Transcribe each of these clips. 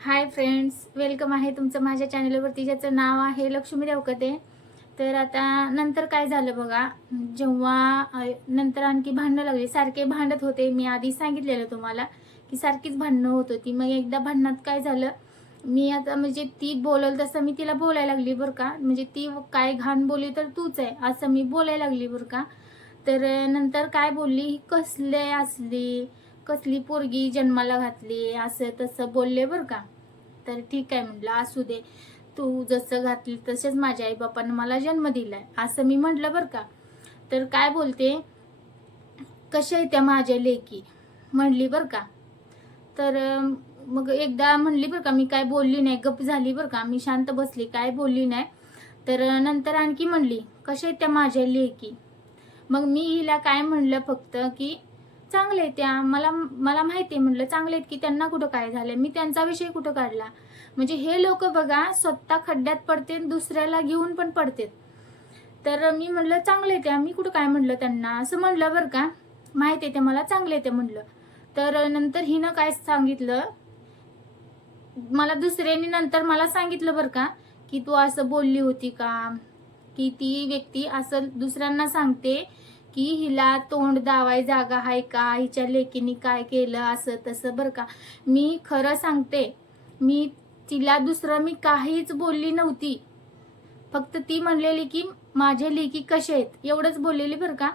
Hi friends, welcome आहे तुमचं माझ्या चॅनलवरती, ज्याचं नाव आहे लक्ष्मी देवकते. तर आता नंतर काय झालं बघा, जेव्हा नंतर आणखी भांडणं लागली, सारखे भांडत होते. मी आधी सांगितलेलं तुम्हाला की सारखीच भांडणं होत होती. मग एकदा भांडणात काय झालं, मी आता म्हणजे ती बोलल तसं मी तिला बोलायला लागली बरं का. म्हणजे ती काय घाण बोलली तर तूच आहे असं मी बोलायला लागली बरं का. तर नंतर काय बोलली, ही कसले असली, कसली पोरगी जन्माला घातली, असं तसं बोलले बरं का. तर ठीक आहे म्हटलं, असू दे, तू जसं घातली तसेच माझ्या आई बापांनी मला जन्म दिलाय असं मी म्हटलं बरं का. तर काय बोलते, कशा आहे त्या माझ्या लेकी म्हणली बरं का. तर मग एकदा म्हणली बरं का, मी काय बोलली नाही, गप्प झाली बरं का, मी शांत बसली, काय बोलली नाही. तर नंतर आणखी म्हणली, कशा आहेत त्या माझ्या लेकी. मग मी हिला काय म्हणलं फक्त की चांगले आहेत त्या, मला मला माहिती आहे म्हटलं, चांगले आहेत की, त्यांना कुठं काय झालं, मी त्यांचा विषय कुठं काढला. म्हणजे हे लोक बघा, स्वतः खड्ड्यात पडते, दुसऱ्याला घेऊन पण पडतेत. तर मी म्हटलं चांगले त्या, मी कुठं काय म्हटलं त्यांना, असं म्हटलं बरं का. माहिती आहे ते मला चांगले ते म्हटलं. तर नंतर हिनं काय सांगितलं मला, दुसऱ्याने नंतर मला सांगितलं बरं का, की तू असं बोलली होती का, की ती व्यक्ती असं दुसऱ्यांना सांगते की हिला तोंड दावाय जागा आहे का, हिच्या लेकीने काय केलं असं तसं बरं का. मी खरं सांगते, मी तिला दुसरं मी काहीच बोलली नव्हती. फक्त ती म्हणलेली की माझे लेकी कसे आहेत एवढंच बोललेली बरं का.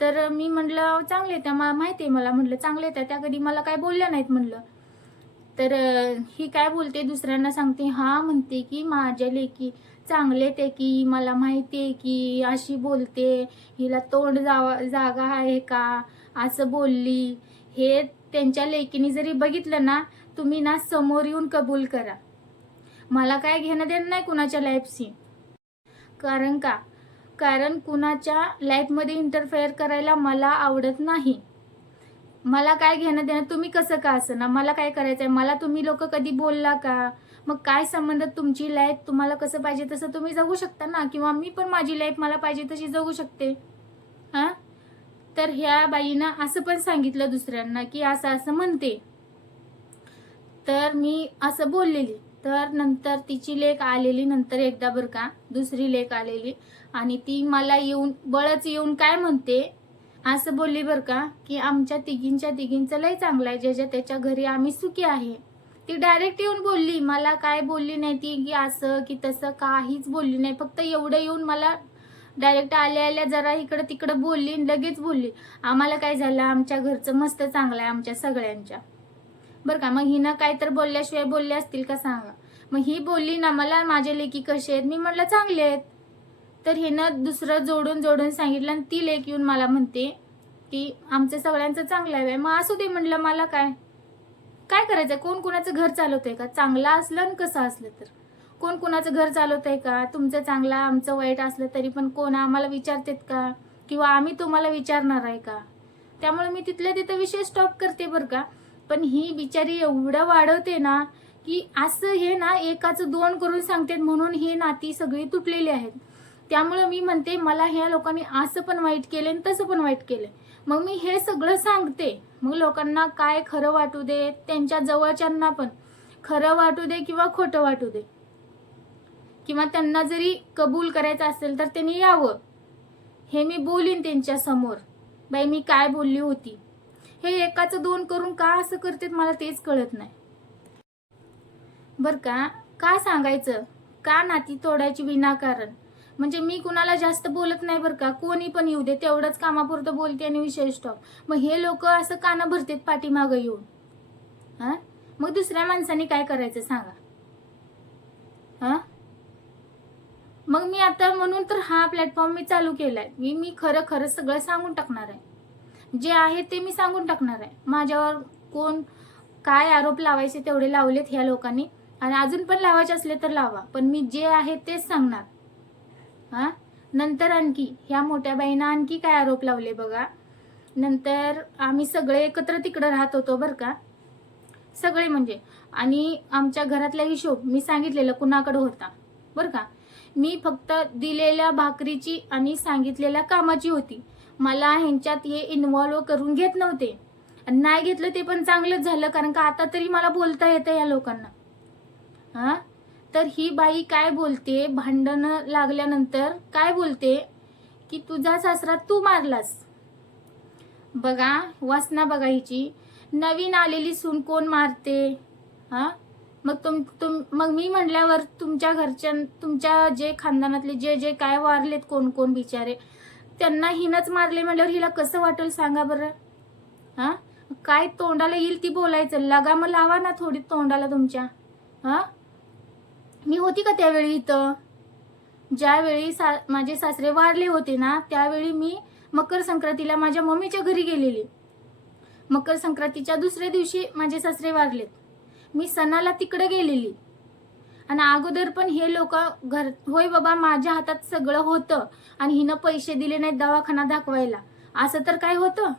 तर मी म्हटलं चांगले त्या, माहिती आहे मला, म्हटलं चांगले त्या कधी मला काय बोलल्या नाहीत म्हटलं. तर ही काय बोलते, दुसऱ्यांना सांगते, हा म्हणते की माझ्या लेकी चांगले ते की, मला माहिती आहे की, अशी बोलते, हिला तोंड जागा आहे का, असं बोलली. हे त्यांच्या लेकीने जरी बघितलं ना, तुम्ही ना समोर येऊन कबूल करा. मला काय घेणं देणं नाही कुणाच्या लाईफशी. कारण का, कारण कुणाच्या लाईफमध्ये इंटरफेअर करायला मला आवडत नाही. मला काय घेणं देणं, तुम्ही कसं का असं ना, मला काय करायचंय, मला तुम्ही लोक कधी बोलला का, मग काय संबंध, तुमची लाईफ तुम्हाला कसं पाहिजे तसं तुम्ही जगू शकता ना, किंवा मी पण माझी लाईफ मला पाहिजे तशी जगू शकते. हा, तर ह्या बाईनं असं पण सांगितलं दुसऱ्यांना की असं असं म्हणते. तर मी असं बोललेली. तर नंतर तिची लेक आलेली, नंतर एकदा बरं का, दुसरी लेक आलेली, आणि ती मला येऊन बळच येऊन काय म्हणते, असं बोलली बरं का, की आमच्या तिघींचं लय चांगलं आहे, ज्याच्या त्याच्या घरी आम्ही सुखी आहे. ती डायरेक्ट येऊन बोलली, मला काय बोलली नाही ती की असं की तसं, काहीच बोलली नाही. फक्त एवढं येऊन मला डायरेक्ट आल्या आल्या जरा इकडं तिकडं बोलली, लगेच बोलली, आम्हाला काय झालं, आमच्या घरचं मस्त चांगलं आहे आमच्या सगळ्यांच्या, बरं का. मग हिनं काय तर बोलल्याशिवाय बोलले असतील का सांगा. मग ही बोलली ना मला, माझे लेकी कसे आहेत, मी म्हटलं चांगले आहेत. तर हिनं दुसरं जोडून जोडून सांगितलं, आणि ती लेक येऊन मला म्हणते की आमचं सगळ्यांचं चांगलं आहे. मग असू दे म्हटलं, मला काय काय करायचं, कोण कोणाचं घर चालवतंय का, चांगलं असलं आणि कसं असलं तर कोण कोणाचं घर चालवतंय का. तुमचं चांगलं आमचं वाईट असलं तरी पण कोण आम्हाला विचारतेत का, किंवा आम्ही तुम्हाला विचारणार आहे का. त्यामुळे मी तिथल्या तिथं विषय स्टॉप करते बरं का. पण ही बिचारी एवढं वाढवते ना, की असं हे ना एकाचं दोन करून सांगते, म्हणून ही नाती सगळी तुटलेली आहेत. त्यामुळे मी म्हणते, मला ह्या लोकांनी असं पण वाईट केलंय आणि तसं पण वाईट केलंय. मग मी हे सगळं सांगते, मग लोकांना काय खरं वाटू दे, त्यांच्या जवळच्यांना पण खरं वाटू दे किंवा खोटं वाटू दे, किंवा त्यांना जरी कबूल करायचं असेल तर त्यांनी यावं, हे मी बोलीन त्यांच्या समोर, बाई मी काय बोलली होती. हे एकाचं दोन करून का असं करतात मला तेच कळत नाही बरं का. का सांगायचं, का नाती तोडायची विनाकारण. म्हणजे मी कुणाला जास्त बोलत नाही बरं का, कोणी पण येऊ दे, तेवढंच कामापुरतं बोलते आणि विषय स्टॉप. मग हे लोक असं कानं भरतात पाठीमागं येऊन. हा, मग दुसऱ्या माणसाने काय करायचं सांगा. हा, मग मी आता म्हणून तर हा प्लॅटफॉर्म मी चालू केलाय. मी खरं खरं सगळं सांगून टाकणार आहे, जे आहे ते मी सांगून टाकणार आहे. माझ्यावर कोण काय आरोप लावायचे तेवढे लावलेत ह्या लोकांनी, आणि अजून पण लावायचे असले तर लावा, पण मी जे आहे तेच सांगणार. हा, नंतर आणखी ह्या मोठ्या बाईनं आणखी काय आरोप लावले बघा. नंतर आम्ही सगळे एकत्र तिकडं राहत होतो बरं का, सगळे म्हणजे, आणि आमच्या घरातला हिशोब मी सांगितलेलं कुणाकडे होता बरं का. मी फक्त दिलेल्या भाकरीची आणि सांगितलेल्या कामाची होती. मला ह्यांच्यात हे इन्व्हॉल्व करून घेत नव्हते, आणि नाही घेतलं ते पण चांगलंच झालं, कारण का आता तरी मला बोलता येतं या लोकांना. हा, तर ही बाई काय बोलते, भांडण लागल्यानंतर काय बोलते की तुझा सासरा तू मारलास. बघा वासना बघा हिची. नवीन आलेली सून कोण मारते? हा, मग मग मी म्हणल्यावर तुमच्या घरच्या, तुमच्या जे खानदानातले जे जे काय वारलेत कोण कोण बिचारे, त्यांना हिनच मारले म्हणल्यावर हिला कसं वाटेल सांगा बरं. हा, काय तोंडाला येईल ती बोलायचं. लगाम लावा ना थोडी तोंडाला तुमच्या. हा, मी होती का त्यावेळी इथं? ज्यावेळी माझे सासरे वारले होते ना, त्यावेळी मी मकर संक्रांतीला माझ्या मम्मीच्या घरी गेलेली. मकर संक्रांतीच्या दुसऱ्या दिवशी माझे सासरे वारलेत. मी सणाला तिकडे गेलेली. आणि अगोदर पण हे लोक होय बाबा माझ्या हातात सगळं होतं आणि हिनं पैसे दिले नाहीत दवाखाना दाखवायला, असं तर काय होतं?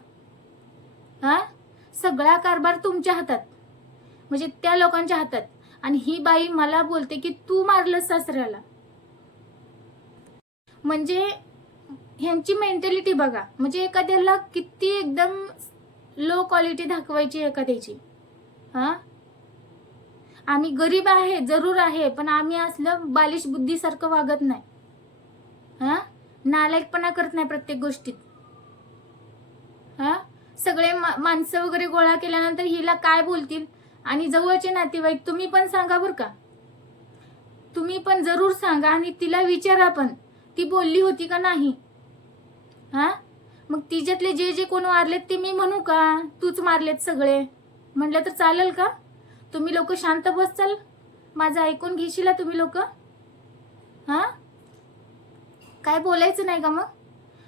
हा, सगळा कारभार तुमच्या हातात, म्हणजे त्या लोकांच्या हातात. आणि ही बाई मला बोलते की तू मारलंस सासऱ्याला. म्हणजे ह्यांची मेंटॅलिटी बघा. म्हणजे एखाद्याला किती एकदम लो क्वालिटी दाखवायची एखाद्याची. हा, आम्ही गरीब आहे जरूर आहे, पण आम्ही असलं बालिश बुद्धीसारखं वागत नाही. हा, नालायकपणा करत नाही प्रत्येक गोष्टीत. हा, सगळे माणसं वगैरे गोळा केल्यानंतर हिला काय बोलतील. आणि जवळचे नातेवाईक तुम्ही पण सांगा बरं का, तुम्ही पण जरूर सांगा आणि तिला विचारा पण ती बोलली होती का नाही. हा, मग तिच्यातले जे जे कोण मारलेत ते मी म्हणू का तूच मारलेत सगळे म्हटलं तर चालेल का? तुम्ही लोक शांत बसचाल? माझं ऐकून घेशील तुम्ही लोक? हा, काय बोलायचं नाही का? मग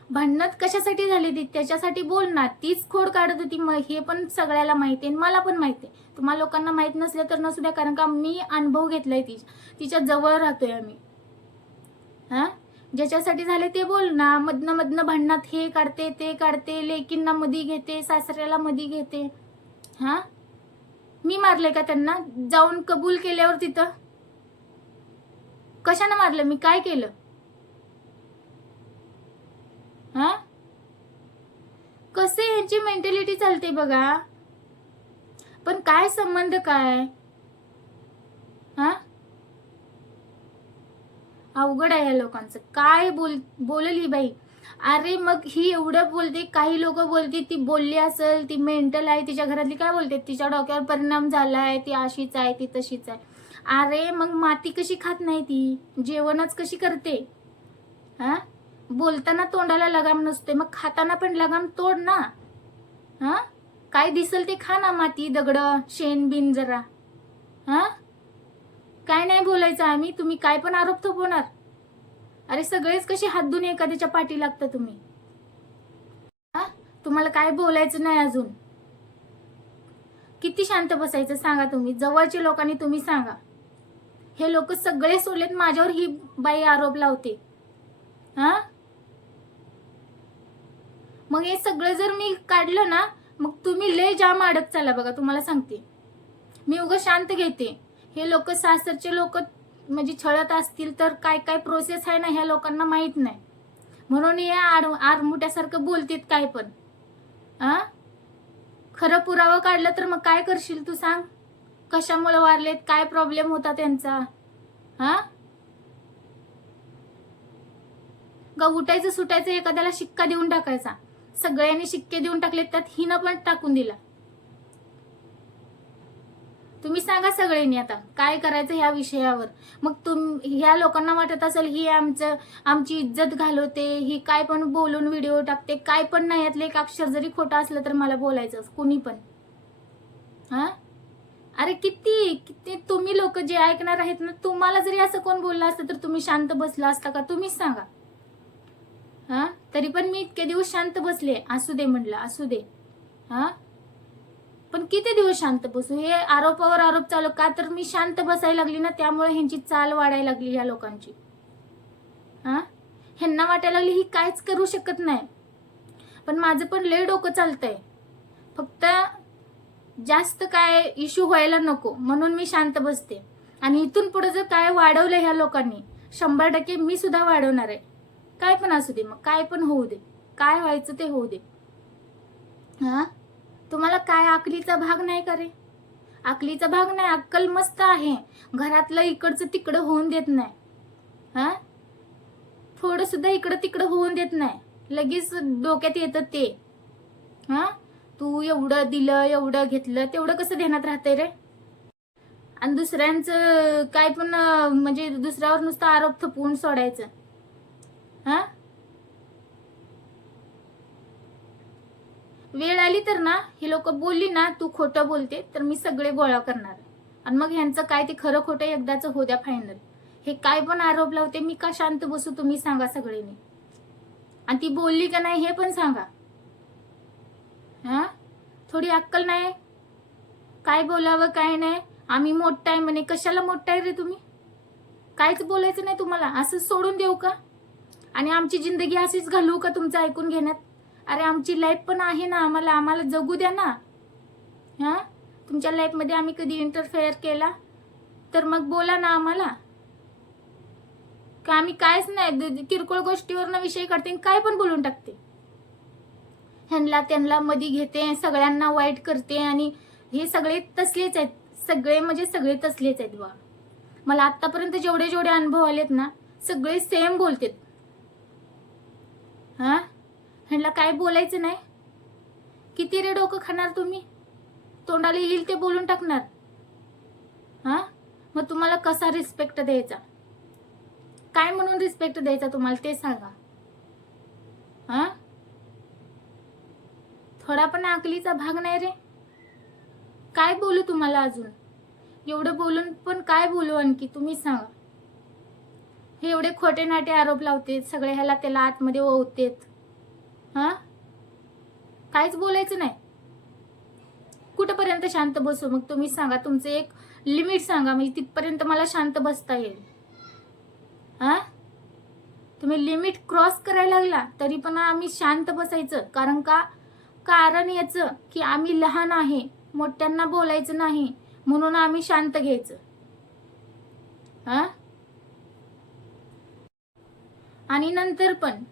भांडणात कशासाठी झाली ती? त्याच्यासाठी बोल ना. तीच खोड काढत होती, हे पण सगळ्याला माहिती आहे, मला पण माहिती आहे. तुम्हाला लोकांना माहित नसलं तर नसू द्या, कारण का मी अनुभव घेतलाय तिच्या जवळ राहतोय आम्ही. हा, ज्याच्यासाठी झाले ते बोल ना. मधनं मधनं भांडणात हे काढते ते काढते, लेकींना मधी घेते, सासऱ्याला मधी घेते. हा, मी मारले का त्यांना? जाऊन कबूल केल्यावर तिथं कशानं मारलं? मी काय केलं? हा, कसे यांची मेंटॅलिटी चालते बघा. पण काय संबंध काय? हा, अवघड आहे या लोकांचं. काय बोलली ही बाई. अरे मग ही एवढं बोलते, काही लोक बोलते ती बोलली असेल, ती मेंटल आहे, तिच्या घरातली काय बोलते तिच्या डोक्यावर परिणाम झालाय, ती अशीच आहे, ती तशीच आहे. अरे मग माती कशी खात नाही ती? जेवणच कशी करते? हा, बोलताना तोंडाला लगाम नसते, मग खाताना पण लगाम तोड ना. हा, काय दिसल ते खा ना, माती दगड शेण बिन जरा. हा, काय नाही बोलायचं आम्ही, तुम्ही काय पण आरोप थोपवणार? अरे सगळेच कशी हात धुवून एखाद्याच्या पाठी लागता तुम्ही. हा, तुम्हाला काय बोलायचं नाही अजून? किती शांत बसायचं सांगा तुम्ही? जवळच्या लोकांनी तुम्ही सांगा. हे लोक सगळे सोडलेत, माझ्यावर ही बाई आरोप लावते. हा, मग हे सगळं जर मी काढलं ना, मग तुम्ही लय जाम अडक चाला बघा. तुम्हाला सांगते मी, उगा शांत घेते. हे लोक सासरचे लोक म्हणजे छळत असतील तर काय काय प्रोसेस आहे ना, ह्या लोकांना माहित नाही, म्हणून हे आरमुट्यासारखं बोलतेत काय पण. आ, खरं पुरावा काढलं तर मग काय करशील तू सांग? कशामुळे वारलेत, काय प्रॉब्लेम होता त्यांचा? हा, गा उठायचं सुटायचं, एखाद्याला शिक्का देऊन टाकायचा. सगळ्यांनी शिक्के देऊन टाकलेत, त्यात हिनं पण टाकून दिला. तुम्ही सांगा सगळ्यांनी आता काय करायचं ह्या विषयावर. मग ह्या लोकांना वाटत असेल ही आमची इज्जत घालवते, ही काय पण बोलून व्हिडिओ टाकते, काय पण नाही, यातलं एक अक्षर जरी खोटं असलं तर मला बोलायचं कुणी पण. हा, अरे किती किती तुम्ही लोक जे ऐकणार आहेत ना, तुम्हाला जरी असं कोण बोललं असतं तर तुम्ही शांत बसला असता का? तुम्हीच सांगा. हा, तरी पण मी इतके दिवस शांत बसले, असू दे म्हणलं, असू दे. हा, पण किती दिवस शांत बसू? हे आरोपावर आरोप चालू का? तर मी शांत बसायला लागली ना, त्यामुळे ह्यांची चाल वाढायला लागली ह्या लोकांची. हा, ह्यांना वाटायला लागली ही काहीच करू शकत नाही, पण माझं पण लय डोकं चालतंय. फक्त जास्त काय इश्यू व्हायला नको म्हणून मी शांत बसते. आणि इथून पुढे जर काय वाढवलं ह्या लोकांनी, 100% मी सुद्धा वाढवणार आहे. काय पण असू दे, मग काय पण होऊ दे, काय व्हायचं ते होऊ दे. हा, तुम्हाला काय अकलीचा भाग नाही करे? अकलीचा भाग नाही, अक्कल मस्त आहे. घरातलं इकडचं तिकडं होऊन देत नाही. हा, थोडं सुद्धा इकडं तिकडं होऊन देत नाही. लगेच डोक्यात येतं ते. हा, तू एवढं दिलं, एवढं घेतलं, तेवढं कसं ध्यानात राहतंय रे? आणि दुसऱ्यांचं काय पण म्हणजे दुसऱ्यावर नुसतं आरोप थपवून सोडायचं. हा, वेळ आली तर ना, ही लोक बोलली ना तू खोटं बोलते, तर मी सगळे गोळा करणार. आणि मग ह्यांचं काय ते खरं खोटं एकदाच होऊ द्या फायनल. हे काय पण आरोप लावते, मी का शांत बसू? तुम्ही सांगा सगळ्यांनी. आणि ती बोलली का नाही हे पण सांगा. हा, थोडी अक्कल नाही? काय बोलावं काय नाही. आम्ही मोठा आहे म्हणे. कशाला मोठा आहे रे तुम्ही? काहीच बोलायचं नाही तुम्हाला? असंच सोडून देऊ का? आणि आमची जिंदगी अशीच घालवू का तुमचं ऐकून घेण्यात? अरे आमची लाईफ पण आहे ना, आम्हाला जगू द्या ना. हा, तुमच्या लाईफमध्ये आम्ही कधी इंटरफेअर केला तर मग बोला ना आम्हाला. का आम्ही कायच नाही, किरकोळ गोष्टीवर विषय काढते, काय पण बोलून टाकते. ह्यांना त्यांना मध्ये घेते, सगळ्यांना वाईट करते. आणि हे सगळे तसलेच आहेत. सगळे म्हणजे सगळे तसलेच आहेत बा. मला आतापर्यंत जेवढे जेवढे अनुभव आलेत ना, सगळे सेम बोलतेत. हा, ह्यांना काय बोलायचं नाही? किती रे डोकं खाणार तुम्ही? तोंडाला येईल ते बोलून टाकणार. हा, मग तुम्हाला कसा रिस्पेक्ट द्यायचा? काय म्हणून रिस्पेक्ट द्यायचा तुम्हाला ते सांगा. हा, थोडा पण अकलीचा भाग नाही रे. काय बोलू तुम्हाला अजून? एवढं बोलून पण काय बोलू आणखी तुम्ही सांगा. हे एवढे खोटे नाटे आरोप लावते, सगळे ह्याला त्याला आतमध्ये ओवतेत. हा, काहीच बोलायचं नाही? कुठपर्यंत शांत बसू मग तुम्ही सांगा. तुमचं एक लिमिट सांगा, म्हणजे तिथपर्यंत मला शांत बसता येईल. हा, तुम्ही लिमिट क्रॉस करायला लागला तरी पण आम्ही शांत बसायचं. कारण याचं की आम्ही लहान आहे, मोठ्यांना बोलायचं नाही, म्हणून आम्ही शांत घ्यायचं. हा, आणि नंतर पण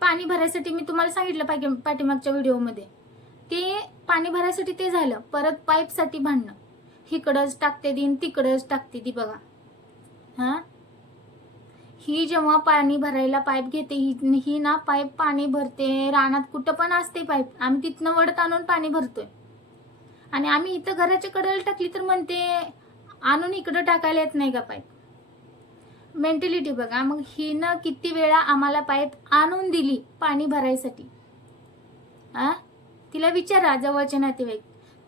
पाणी भरायसाठी मी तुम्हाला सांगितलं पाठीमागच्या व्हिडिओमध्ये, ते पाणी भरायसाठी ते झालं. परत पाईपसाठी भांडणं. इकडंच टाकते दिन, तिकडंच टाकते ती बघा. हा, ही जेव्हा पाणी भरायला पाईप घेते, ही ना पाईप पाणी भरते रानात, कुठं पण असते पाईप, आम्ही तिथनं वडत आणून पाणी भरतोय. आणि आम्ही इथं घराच्या कडेला टाकली तर म्हणते आणून इकडं टाकायला येत नाही का पाईप? मेंटॅलिटी बघा. मग ही ना किती वेळा आम्हाला पाईप आणून दिली पाणी भरायसाठी. तिला विचारा जवळच्या नातेवाईक,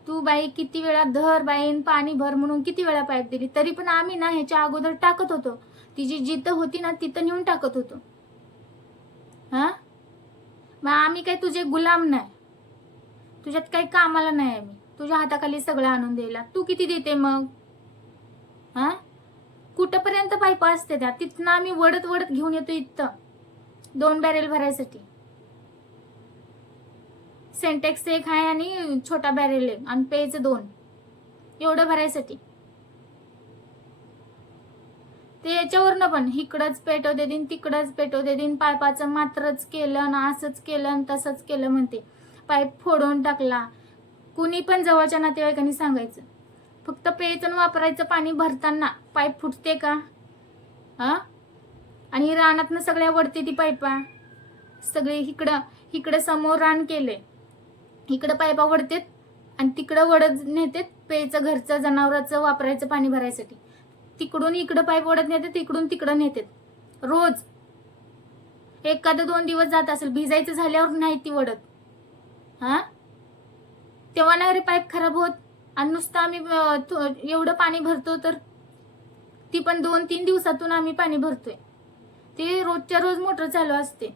तू बाई किती वेळा धर बाईन पाणी भर म्हणून किती वेळा पाईप दिली. तरी पण आम्ही ना ह्याच्या अगोदर टाकत होतो. तिची जिथं होती ना तिथं नेऊन टाकत होतो. हा, मग आम्ही काय तुझे गुलाम नाही? तुझ्यात काही कामाला नाही आम्ही? तुझ्या हाताखाली सगळं आणून द्यायला? तू किती देते मग? हा, कुठपर्यंत पाईप असते त्या? तिथनं आम्ही वडत वडत घेऊन येतो इथं 2 बॅरेल भरायसाठी. सेंटेक्स एक आहे आणि छोटा बॅरेल एक, आणि पेचं 2, एवढं भरायसाठी. ते याच्यावरनं पण इकडंच पेटव दे दिन, तिकडंच पेटव दे दिन, पाईपाचं मात्रच केलं ना, असंच केलं तसंच केलं म्हणते. पाईप फोडून टाकला. कुणी पण जवळच्या नातेवाईकांनी सांगायचं, फक्त पेयचं वापरायचं पाणी भरताना पाईप फुटते का? हा, आणि रानातनं सगळ्या वडते ती पाईपा सगळे. इकडं समोर रान केले, इकडं पाईपा वडतेत आणि तिकडं वडत नेतेत पेयचं, घरचं, जनावरांचं वापरायचं पाणी भरायसाठी. तिकडून इकडं पाईप वडत नेतात, तिकडून तिकडं नेतात रोज. एखादं 2 दिवस जात असेल, भिजायचं झाल्यावर नाही ती वडत. हा, तेव्हा नाही रे पाईप खराब होत? आणि नुसतं आम्ही एवढं पाणी भरतो तर ती पण 2-3 दिवसातून आम्ही पाणी भरतोय. ते रोजच्या रोज मोटर चालू असते.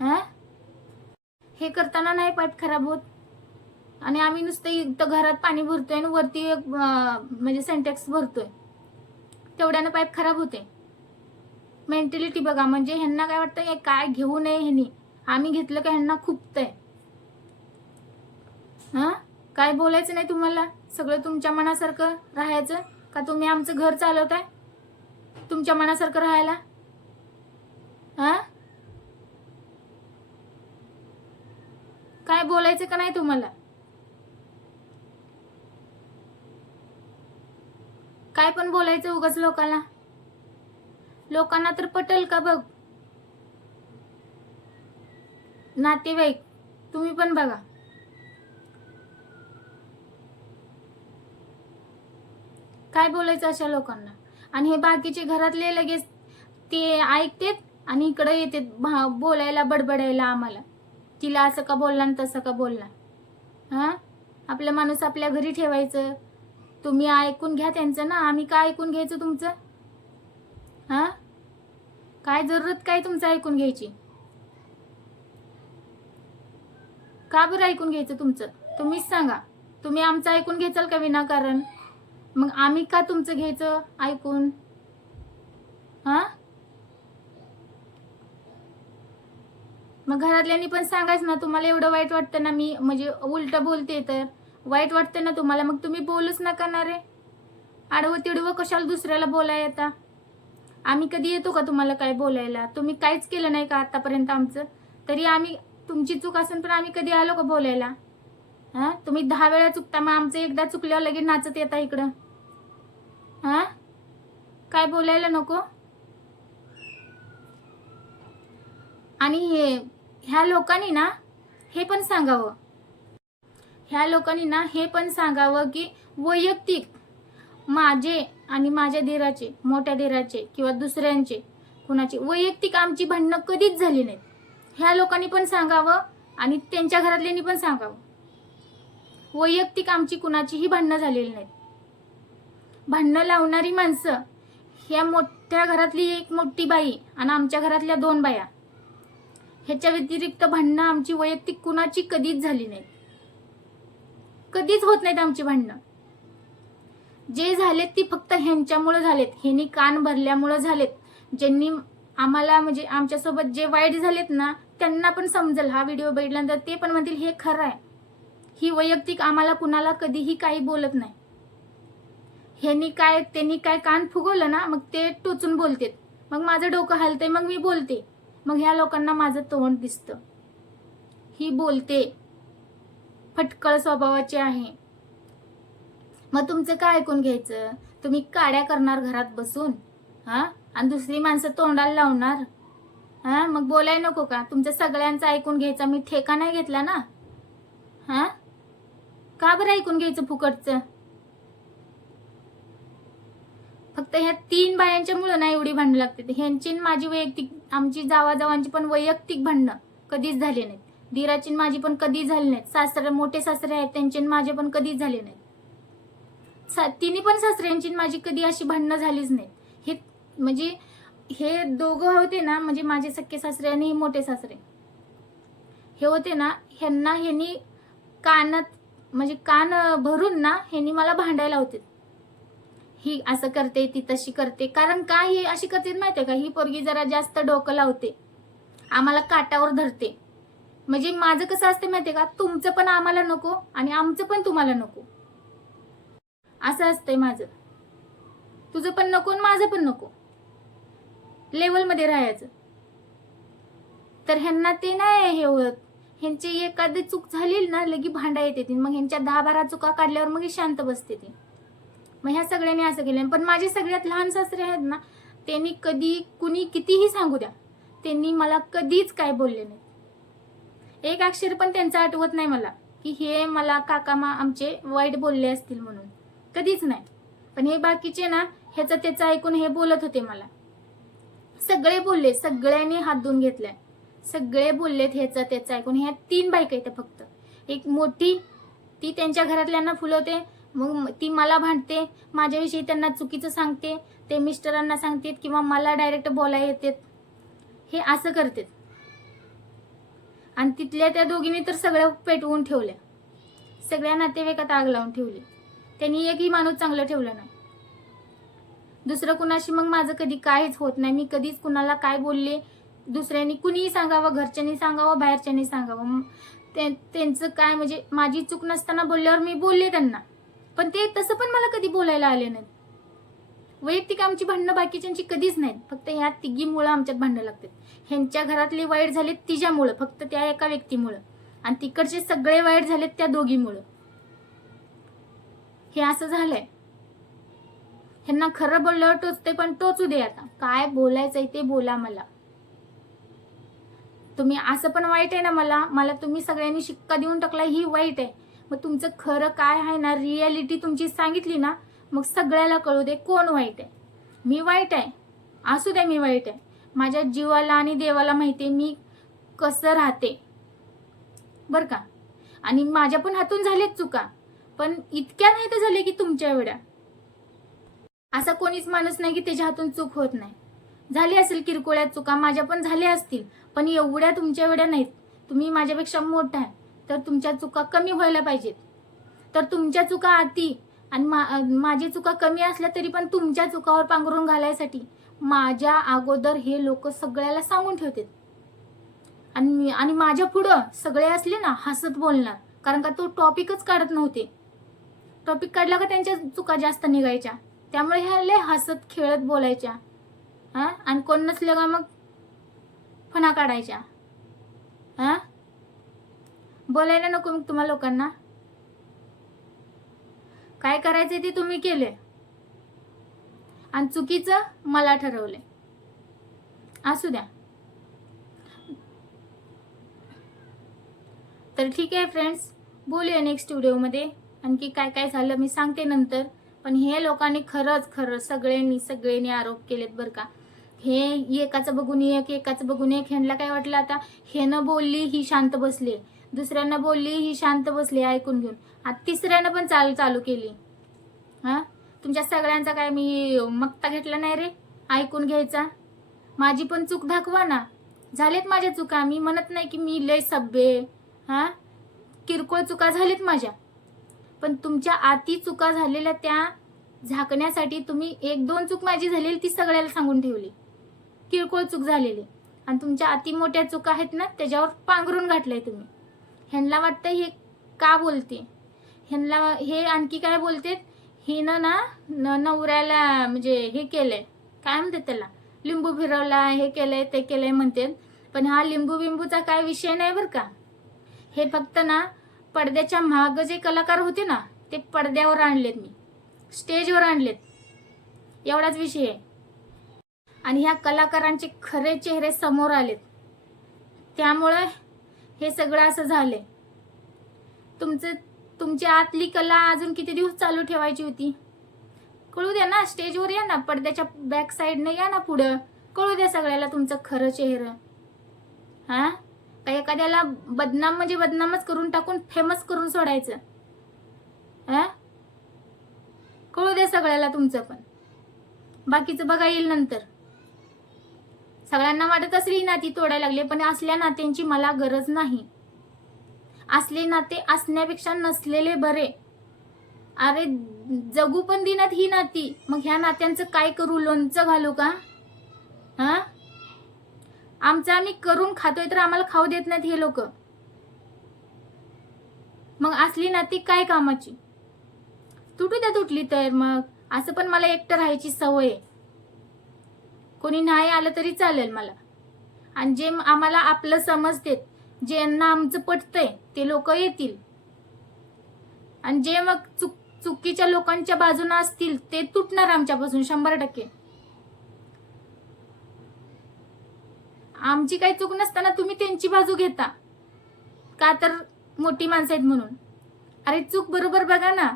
हा, हे करताना नाही पाईप खराब होत? आणि आम्ही नुसतं इथं घरात पाणी भरतोय आणि वरती म्हणजे सेंटेक्स भरतोय, तेवढ्यानं पाईप खराब होते? मेंटॅलिटी बघा. म्हणजे ह्यांना काय वाटतं, काय घेऊ नये ह्यांनी, आम्ही घेतलं का ह्यांना खुपतंय. हा, काय बोलायचं नाही तुम्हाला? सगळं तुमच्या मनासारखं राहायचं का? तुम्ही आमचं घर चालवताय तुमच्या मनासारखं राहायला? हा, काय बोलायचं का नाही तुम्हाला? काय पण बोलायचं उगाच लोकांना. लोकांना तर पटेल का बघ. नातेवाईक तुम्ही पण बघा. काय बोलायचं अशा लोकांना. आणि हे बाकीचे घरातले लगेच ते ऐकतेत आणि इकडे येतात बोलायला, बडबडायला आम्हाला. तिला असं का बोलला आणि तसं का बोलला. हा, आपला माणूस आपल्या घरी ठेवायचं. तुम्ही ऐकून घ्या त्यांचं ना, आम्ही काय ऐकून घ्यायचं तुमचं. हा, काय जरूरत काय तुमचं ऐकून घ्यायची. का बरं ऐकून घ्यायचं तुमचं, तुम्हीच सांगा. तुम्ही आमचं ऐकून घ्याल का विनाकारण. मग आम्ही का तुमचं घ्यायचं ऐकून. हा, मग घरातल्यांनी पण सांगायचं ना. तुम्हाला एवढं वाईट वाटतं ना मी म्हणजे उलट बोलते तर वाईट वाटतं ना तुम्हाला, मग तुम्ही बोलूच नका ना रे. आडवं तिडवं कशाला दुसऱ्याला बोलायला येता. आम्ही कधी येतो का तुम्हाला काय बोलायला. तुम्ही काहीच केलं नाही का आतापर्यंत आमचं. तरी आम्ही, तुमची चूक असेल पण आम्ही कधी आलो का बोलायला. हा, तुम्ही 10 वेळा चुकता, मग आमचं एकदा चुकल्यावर लगेच नाचत येता इकडं. हा, काय बोलायला नको. आणि ह्या लोकांनी ना हे पण सांगावं. ह्या लोकांनी ना हे पण सांगावं की वैयक्तिक माझे आणि माझ्या दिराचे, मोठ्या दिराचे किंवा दुसऱ्यांचे कुणाची वैयक्तिक आमची भांडणं कधीच झाली नाहीत. ह्या लोकांनी पण सांगावं आणि त्यांच्या घरातल्यांनी पण सांगावं. वैयक्तिक आमची कुणाचीही भांडणं झालेली नाहीत. भांडणं लावणारी माणसं ह्या मोठ्या घरातली एक मोठी बाई आणि आमच्या घरातल्या 2 बाया, ह्याच्या व्यतिरिक्त भांडणं आमची वैयक्तिक कुणाची कधीच झाली नाहीत. कधीच होत नाहीत आमची भांडणं. जे झालेत ती फक्त ह्यांच्यामुळे झालेत. ह्यांनी कान भरल्यामुळे झालेत. ज्यांनी आम्हाला म्हणजे आमच्यासोबत जे वाईट झालेत ना, त्यांना पण समजेल हा व्हिडिओ बघितल्यानंतर. ते पण म्हणतील हे खरं आहे. ही वैयक्तिक आम्हाला कुणाला कधीही काही बोलत नाही. त्यांनी काय कान फुगवलं ना, मग ते टोचून बोलतेत. मग माझं डोकं हलतंय, मग मी बोलते. मग ह्या लोकांना माझं तोंड दिसतं. ही बोलते, फटकळ स्वभावाची आहे. मग तुमचं काय ऐकून घ्यायचं. तुम्ही काड्या करणार घरात बसून. हा, आणि दुसरी माणसं तोंडाला लावणार. हा, मग बोलाय नको का. तुमचं सगळ्यांचं ऐकून घ्यायचं मी ठेका नाही घेतला ना. हा, का बरं ऐकून घ्यायचं फुकटचं. फक्त ह्या 3 बायांच्या मुळे ना एवढी भांडणं लागते. ह्यांची माझी वैयक्तिक, आमची जावाजावांची पण वैयक्तिक भांडणं कधीच झाली नाहीत. दिराची माझी पण कधीच झाली नाहीत. सासरे, मोठे सासरे आहेत त्यांचे माझे पण कधीच झाले नाहीत. तिन्ही पण सासऱ्यांची माझी कधी अशी भांडणं झालीच नाहीत. हे म्हणजे हे दोघं होते ना, म्हणजे माझे सख्खे सासरे आणि मोठे सासरे हे होते ना, ह्यांनी कानात म्हणजे कान भरून ना ह्यांनी मला भांडायला होते. ही असं करते, ती तशी करते. कारण काय ही अशी करते माहितीये का, ही पोरगी जरा जास्त डोकं लावते, आम्हाला काटावर धरते. म्हणजे माझं कसं असते माहितीये का, तुमचं पण आम्हाला नको आणि आमचं पण तुम्हाला नको, असं असतंय माझं. तुझं पण नको आणि माझं पण नको, लेवलमध्ये राहायचं. तर ह्यांना ते नाही हे होत. ह्यांची एखादी चूक झाली ना लगी भांडा येते. मग ह्यांच्या 10-12 चुका काढल्यावर मग शांत बसते ती. मग ह्या सगळ्यांनी असं केलं. पण माझे सगळ्यात लहान सासरे आहेत ना, त्यांनी कधी कुणी कितीही सांगू द्या, त्यांनी मला कधीच काय बोलले नाही. एक अक्षर पण त्यांचं आठवत नाही मला की हे मला काका आमचे वाईट बोलले असतील म्हणून. कधीच नाही. पण हे बाकीचे ना ह्याचं त्याचं ऐकून हे बोलत होते मला. सगळे बोलले, सगळ्यांनी हात धुवून घेतलाय. सगळे बोललेत ह्याचं त्याचं ऐकून. ह्या 3 बायका आहेत फक्त. एक मोठी, ती त्यांच्या घरातल्यांना फुलवते, मग ती मला भांडते, माझ्याविषयी त्यांना चुकीचं सांगते, ते मिस्टरांना सांगतात किंवा मला डायरेक्ट बोलायला येतात. हे असं करतात. आणि तिथल्या त्या दोघींनी तर सगळं पेटवून ठेवल्या. सगळ्या नातेवाईकात आग लावून ठेवली. त्यांनी एकही माणूस चांगलं ठेवलं नाही. दुसरं कुणाशी मग माझं कधी काहीच होत नाही. मी कधीच कुणाला काय बोलले, दुसऱ्यांनी कुणीही सांगावं, घरच्यांनी सांगावं, बाहेरच्यांनी सांगावं, त्यांचं काय म्हणजे माझी चूक नसताना बोलल्यावर मी बोलले त्यांना. पण ते तसं पण मला कधी बोलायला आले नाहीत. वैयक्तिक आमची भांडणं बाकीच्यांची कधीच नाहीत. फक्त ह्या तिघीमुळं आमच्यात भांडणं लागतात. ह्यांच्या घरातले वाईट झालेत तिच्यामुळं, फक्त त्या एका व्यक्तीमुळं. आणि तिकडचे सगळे वाईट झालेत त्या दोघीमुळं. हे असं झालंय. ह्यांना खरं बोलल्यावर टोचते, पण टोचू दे. आता काय बोलायचंय ते बोला मला. तुम्ही असं पण वाईट आहे ना, मला तुम्ही सगळ्यांनी शिक्का देऊन टाकला ही वाईट आहे. मग तुमचं खरं काय आहे ना, रियालिटी तुमची सांगितली ना, मग सगळ्याला कळू दे कोण वाईट आहे. मी वाईट आहे, असू दे, मी वाईट आहे. माझ्या जीवाला आणि देवाला माहिती आहे मी कसं राहते बरं का. आणि माझ्या पण हातून झालेत चुका, पण इतक्या नाही तर झाले की तुमच्या एवढ्या. असा कोणीच माणूस नाही की त्याच्या हातून चूक होत नाही. झाली असेल किरकोळ्या चुका, माझ्या पण झाल्या असतील, पण एवढ्या तुमच्या एवढ्या नाहीत. तुम्ही माझ्यापेक्षा मोठा आहे, तर तुमच्या चुका कमी व्हायला पाहिजेत. तर तुमच्या चुका अति आणि माझी चुका कमी असल्या तरी पण तुमच्या चुकावर पांघरून घालायसाठी माझ्या अगोदर हे लोक सगळ्याला सांगून ठेवतात. आणि माझ्या पुढं सगळे असले ना हसत बोलणार, कारण का तो टॉपिकच काढत नव्हते. टॉपिक काढला का त्यांच्या चुका जास्त निघायच्या, त्यामुळे ह्या लय हसत खेळत बोलायच्या. आणि कोण नसलं का मग फणा काढायच्या. बोलायला नको मग तुम्हा लोकांना. काय करायचे ते तुम्ही केले आणि चुकीचं मला ठरवले. असू द्या. तर ठीक आहे फ्रेंड्स, बोलूया नेक्स्ट व्हिडिओमध्ये. आणखी काय काय झालं मी सांगते नंतर. पण हे लोकांनी खरंच सगळ्यांनी आरोप केलेत बरं का. हे एकाचं बघून एकाचं बघून एक. ह्यांना काय वाटलं आता हेनं बोलली ही शांत बसली, दुसऱ्यांना बोलली ही शांत बसली ऐकून घेऊन, आता तिसऱ्यानं पण चालू केली. तुमच्या सगळ्यांचा काय मी मक्ता घेतला नाही रे ऐकून घ्यायचा. माझी पण चूक दाखवा ना. झालेत माझ्या चुका, मी म्हणत नाही की मी लय सभ्य. किरकोळ चुका झालीत माझ्या, पण तुमच्या अति चुका झालेल्या त्या झाकण्यासाठी तुम्ही 1-2 चूक माझी झालेली ती सगळ्याला सांगून ठेवली, किरकोळ चूक झालेली. आणि तुमच्या अति मोठ्या चुका आहेत ना त्याच्यावर पांघरून घातलंय तुम्ही. ह्यांना वाटतं हे का बोलते, ह्यांना हे आणखी काय बोलते, हिनं ना नवऱ्याला म्हणजे हे केलंय, काय म्हणतात त्याला, लिंबू फिरवला, हे केलंय ते केलंय म्हणते. पण हा लिंबू बिंबूचा काय विषय नाही बरं का. हे फक्त ना पडद्याच्या माग जे कलाकार होते ना ते पडद्यावर आणलेत, मी स्टेजवर आणलेत, एवढाच विषय आहे. आणि ह्या कलाकारांचे खरे चेहरे समोर आलेत, त्यामुळे हे सगळं असं झालंय. तुमची आतली कला अजून किती दिवस चालू ठेवायची होती, कळू द्या ना. स्टेजवर या ना, पडद्याच्या बॅक साईडनं या ना, पुढं कळू द्या सगळ्याला तुमचं खरं चेहरं. काय एखाद्याला बदनाम म्हणजे बदनामच करून टाकून फेमस करून सोडायचं. कळू द्या सगळ्याला तुमचं पण. बाकीचं बघा येईल नंतर. सगळ्यांना वाटत असली नाती तोडायला लागले, पण असल्या नात्यांची मला गरज नाही. असले नाते असण्यापेक्षा नसलेले बरे. अरे जगू पण दिनात ही नाती, मग ह्या नात्यांचं काय करू, लोणचं घालू का? आमचं आम्ही करून खातोय तर आम्हाला खाऊ देत नाहीत हे लोक. मग असली नाती काय कामाची? तुटू द्या, तुटली तर मग. असं पण मला एकटं राहायची सवय आहे, कोणी नाही आलं तरी चालेल मला. आणि जे आम्हाला आपलं समजते, ज्यांना आमचं पटतंय ते लोक येतील. आणि जे मग चुकीच्या लोकांच्या बाजूने असतील ते तुटणार आमच्यापासून 100%. आमची काही चूक नसताना तुम्ही त्यांची बाजू घेता का, तर मोठी माणसं आहेत म्हणून. अरे चूक बरोबर बघा ना,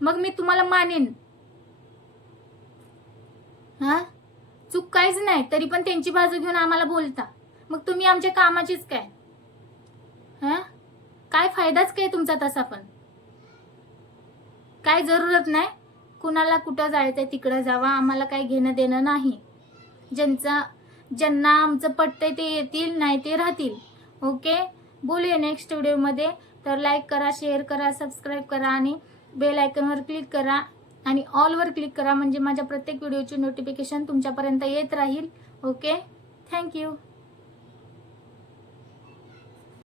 मग मी तुम्हाला मानेन. चूक काहीच नाही तरी पण त्यांची बाजू घेऊन आम्हाला बोलता, मग तुम्ही आमच्या कामाचीच काय? काय फायदाच काय तुमचा तसा? पण काय जरूरत नाही. कुणाला कुठं जायचंय तिकडं जावा, आम्हाला काही घेणं देणं नाही. ज्यांना आमचं पटतंय ते येतील, नाही ते राहतील. ओके, बोलूया नेक्स्ट व्हिडिओमध्ये. तर लाईक करा, शेअर करा, सबस्क्राईब करा आणि बेल आयकॉनवर क्लिक करा आणि ऑलवर क्लिक करा, म्हणजे माझ्या प्रत्येक व्हिडिओची नोटिफिकेशन तुमच्यापर्यंत येत राहील. Okay, thank you.